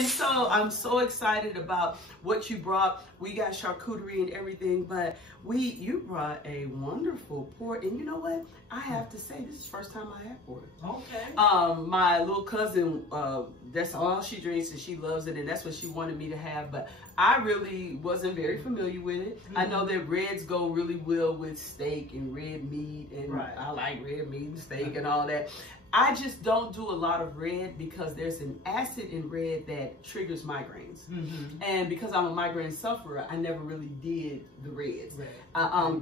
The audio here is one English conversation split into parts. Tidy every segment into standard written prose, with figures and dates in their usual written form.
And so I'm so excited about what you brought. We got charcuterie and everything, but you brought a wonderful port. And you know what? I have to say, this is the first time I had port. Okay. My little cousin, that's all she drinks and she loves it, and that's what she wanted me to have, but I really wasn't very familiar with it. I know that reds go really well with steak and red meat, and I like red meat and steak and all that. I just don't do a lot of red because there's an acid in red that triggers migraines. And because I'm a migraine sufferer, I never really did the reds.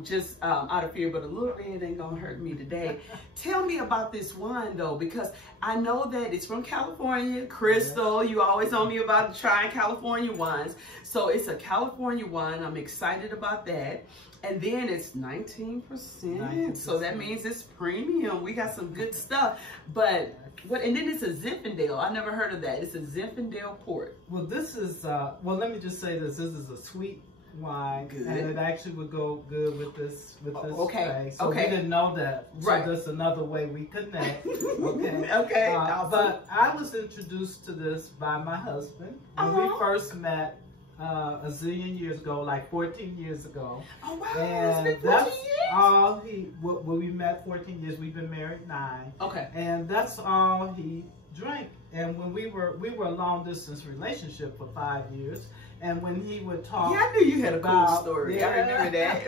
Just out of fear, but a little red ain't gonna hurt me today. Tell me about this wine though, because I know that it's from California. Crystal, you always on me about trying California wines. So it's a California wine. I'm excited about that. And then it's 19%. So that means it's premium. We got some good stuff. But and then it's a Zinfandel. I never heard of that. It's a Zinfandel port. Well, this is well, let me just say this. This is a sweet wine, and it actually would go good with this bag. So we didn't know that. So that's another way we connect. But I was introduced to this by my husband when we first met. A zillion years ago, like 14 years ago. Oh wow, and it's been 14 years? All when we met 14 years, we've been married 9. Okay. And that's all he drank. And when we were a long distance relationship for 5 years, and when he would talk, I knew you had a cool story. I remember that.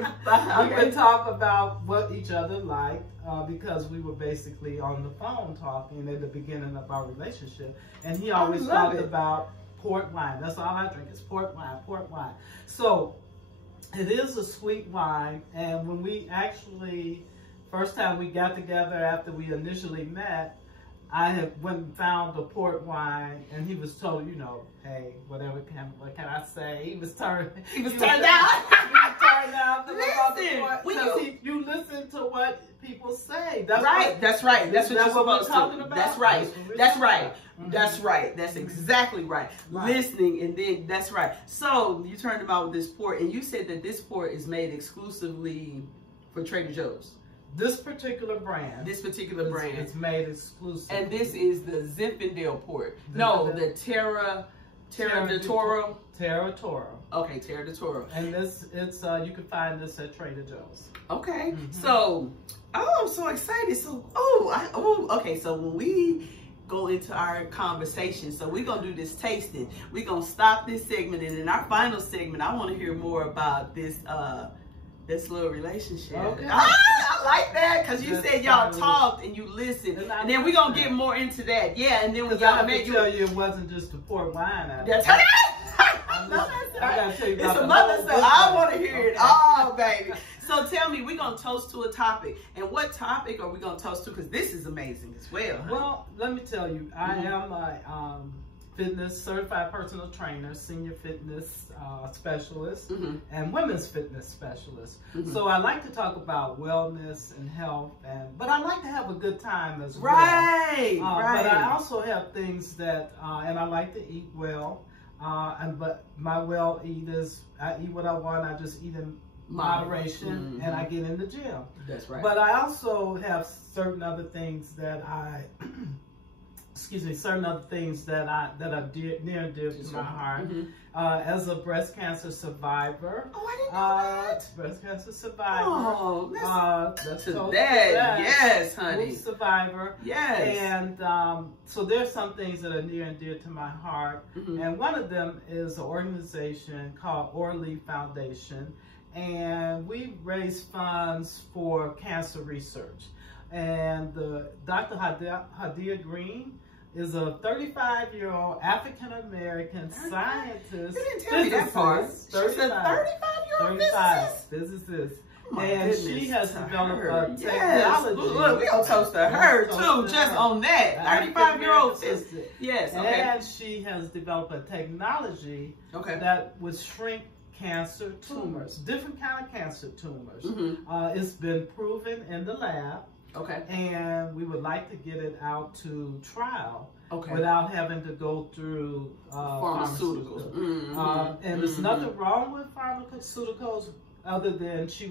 We would talk about what each other liked because we were basically on the phone talking at the beginning of our relationship, and he always talked about port wine. That's all I drink is port wine, port wine. So it is a sweet wine. And when we actually, first time we got together after we initially met, I had went and found a port wine, and he was told, you know, hey, what can I say? He was turned down. He was turned down to listen. You listen to what people say. That's right. That's right. That's what you're supposed to. Talking about. That's right. That's right. That's right. That's exactly right. Listening, and then that's right. So you turned him out with this port, and you said that this port is made exclusively for Trader Joe's. This particular brand. It's made exclusive. And this is the Zinfandel port. The Terra del Toro. Terra Toro. Okay, Terra del Toro. And it's you can find this at Trader Joe's. Okay. So, I'm so excited. So, okay. So when we go into our conversation, so we're gonna do this tasting. We're gonna stop this segment, and in our final segment, I want to hear more about this little relationship. Okay. I like that because you said y'all talked and you listened, and then we're gonna get more into that. Yeah, and then we gotta make tell you it wasn't just a port wine. That's right. It's a mother, so I want to hear it all, baby. So tell me, we're gonna toast to a topic, and what topic are we gonna toast to? Because this is amazing as well. Honey. Well, let me tell you, I am a fitness certified personal trainer, senior fitness specialist, and women's fitness specialist. So I like to talk about wellness and health, but I like to have a good time as well. But I also have things that, and I like to eat well. But my well eat is, I eat what I want. I just eat in moderation, and I get in the gym. That's right. But I also have certain other things that certain other things that are near and dear to my heart. As a breast cancer survivor. Oh, I didn't know that. Breast cancer survivor. Oh, that's that. Yes, honey. Survivor. Yes. And so there's some things that are near and dear to my heart. And one of them is an organization called Orly Foundation. And we raise funds for cancer research. And Dr. Hadia Green is a 35-year-old African-American scientist. You didn't tell me that part. She's a 35-year-old physicist. And she has developed a technology. Look, we're going to toast to her, too, just on that. 35-year-old physicist. Yes, okay. And she has developed a technology that would shrink cancer tumors, different kind of cancer tumors. It's been proven in the lab. Okay. And we would like to get it out to trial without having to go through pharmaceuticals. And there's nothing wrong with pharmaceuticals other than she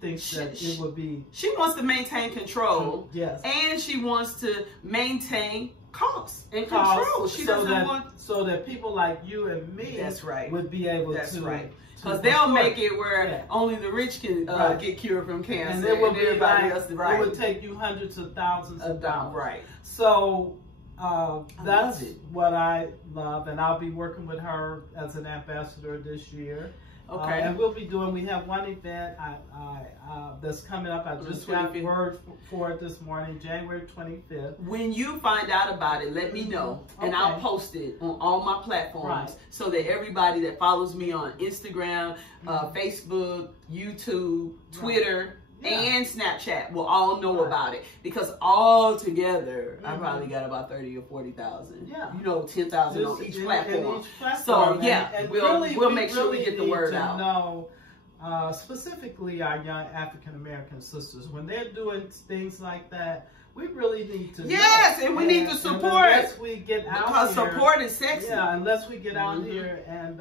thinks that it would be... She wants to maintain control. Yes. And she wants to maintain costs and control. She doesn't want so that people like you and me. That's right. Would be able That's to. Right. Because they'll make it where only the rich can get cured from cancer, and it would everybody else. Right. It would take you hundreds of thousands of dollars. Right. So that's what I love, and I'll be working with her as an ambassador this year. Okay. And we'll be doing. We have one event that's coming up. I just got word for it this morning, January 25th. When you find out about it, let me know, and I'll post it on all my platforms so that everybody that follows me on Instagram, Facebook, YouTube, Twitter, and Snapchat will all know about it, because all together I probably got about 30 or 40,000. Yeah, 10,000 on each platform. So and we'll make sure we get the word out. Know, specifically our young African American sisters, when they're doing things like that, we really need to know. And we need to support. Unless we get out because here, support is sexy. Yeah, unless we get out here and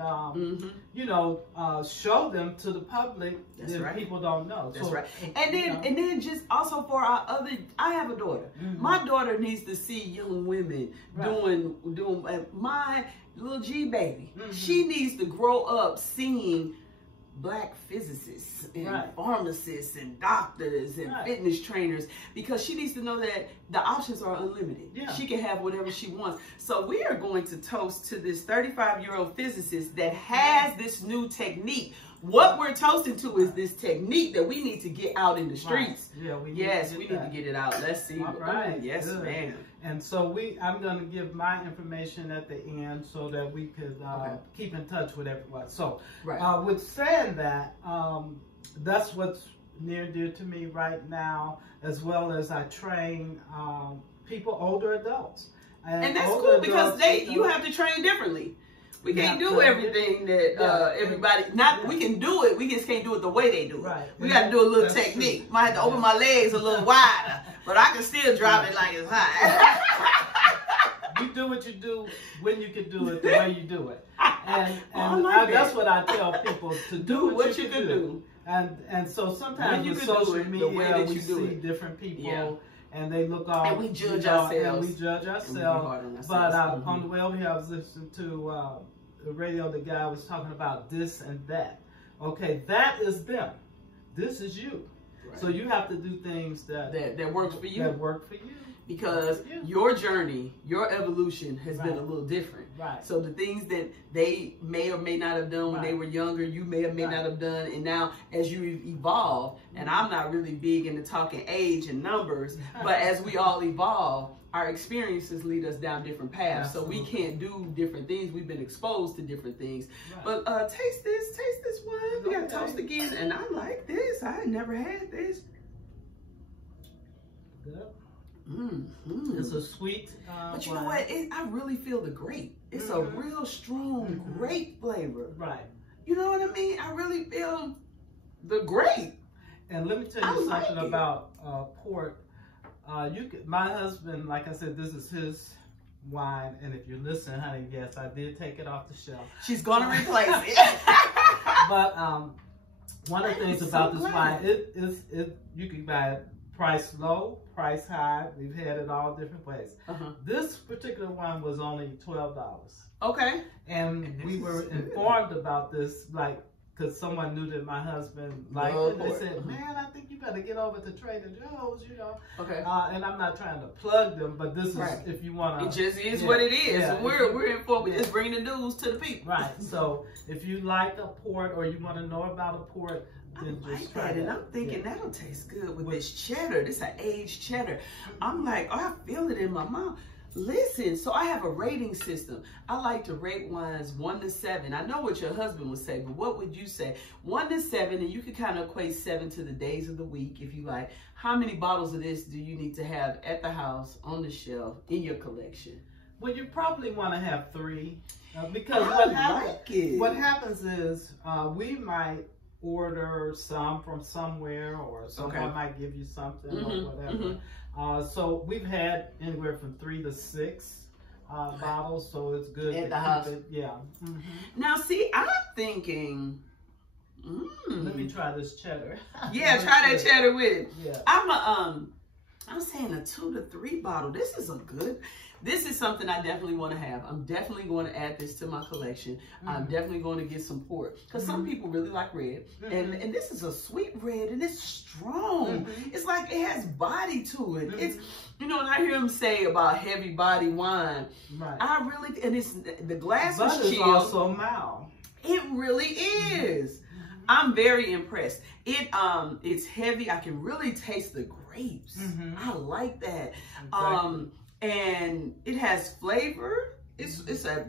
show them to the public, then people don't know. That's right. And then just also for our other, I have a daughter. My daughter needs to see young women doing my little G baby. She needs to grow up seeing Black physicists and pharmacists and doctors and fitness trainers, because she needs to know that the options are unlimited. She can have whatever she wants. So we are going to toast to this 35-year-old physicist that has this new technique. What we're toasting to is this technique that we need to get out in the streets. We need to get it out. Let's see. Yes, ma'am. And so I'm going to give my information at the end so that we could keep in touch with everyone. So with saying that, that's what's near and dear to me right now, as well as I train people, older adults. And that's cool, because you have to train differently. We can't do everything that everybody, we can do it, we just can't do it the way they do it. We got to do a little technique. Might have to open my legs a little wider, but I can still drop it like it's high. You do what you do when you can do it the way you do it. And that's what I tell people, to do what you can do. And so sometimes with social media, we see different people. And they look all, and we judge ourselves. But on the way over here, I was listening to the radio. The guy was talking about this and that. Okay, that is them. This is you. So you have to do things that works for you. That work for you. Because your journey, your evolution has been a little different. So the things that they may or may not have done when they were younger, you may or may not have done. And now as you evolve, and I'm not really big into talking age and numbers, but as we all evolve, our experiences lead us down different paths. So we can't do different things. We've been exposed to different things. But taste this one. We got to toast again. And I like this. I had never had this. It's a sweet but you know what? I really feel the grape. It's a real strong grape flavor. You know what I mean? I really feel the grape. And let me tell you something about port. My husband, like I said, this is his wine. And if you're listening, honey, yes, I did take it off the shelf. She's going to replace it. But one of the things about this wine, you can buy it price low, price high. We've had it all different ways. This particular one was only $12. Okay. And we were informed about this, because someone knew that my husband liked it. They said, man, I think you better get over to Trader Joe's, Okay. And I'm not trying to plug them, but this is if you want to. It just is what it is. We're informed. We just bring the news to the people. So if you like a port or you want to know about a port, then just try it. And I'm thinking that'll taste good with this cheddar. This is an aged cheddar. I'm like, I feel it in my mouth. Listen, so I have a rating system. I like to rate wines 1 to 7. I know what your husband would say, but what would you say? 1 to 7, and you can kind of equate 7 to the days of the week if you like. How many bottles of this do you need to have at the house, on the shelf, in your collection? Well, you probably want to have 3. Because what happens is we might order some from somewhere, or someone might give you something or whatever. So we've had anywhere from 3 to 6 bottles, so it's good at the house. Now, see, I'm thinking. Let me try this cheddar. Try that cheddar with it. I'm I'm saying a 2 to 3 bottle. This is something I definitely want to have. I'm definitely going to add this to my collection. I'm definitely going to get some port. Because some people really like red. And this is a sweet red and it's strong. It's like it has body to it. It's, you know, and I hear them say about heavy body wine. Right. And it's, the glass is chilled. But it's also mild. It really is. I'm very impressed. It's heavy. I can really taste the grapes. I like that. Exactly. And it has flavor. It's a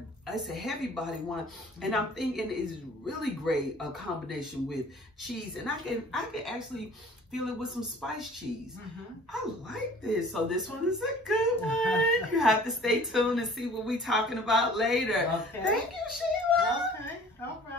heavy body wine, and I'm thinking it's really great a combination with cheese, and I can actually feel it with some spice cheese. I like this. So this one is a good one. You have to stay tuned and see what we're talking about later. Okay. Thank you, Shelia. Okay. All right.